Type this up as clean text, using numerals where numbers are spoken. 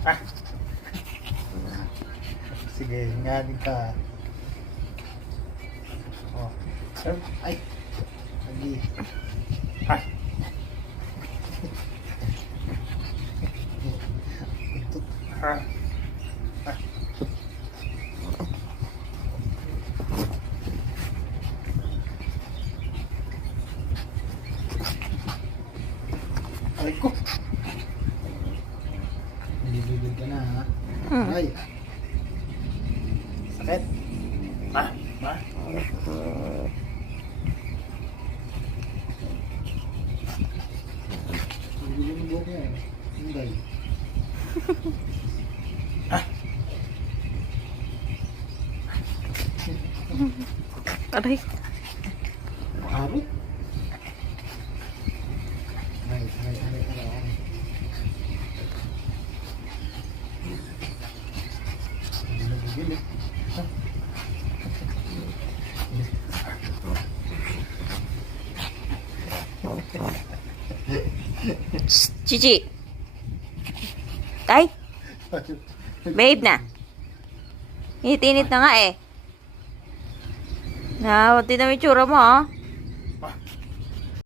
Ah. Sige, nganin ka. Oh. Ay. Lagi. Ah. Ah. Ah. Ay ko. Nilibigil ka na ha. Ay. Sakit. Ma. Ma. Nilibigil mo buhok yan. Hindi. Ah. Aray. Arot. Ay, ay, ay, ay, ay. Nilibigil eh. Ah. Chichi. Tay. Babe na. Init-init na nga eh. Na, pati na may tsura mo ah.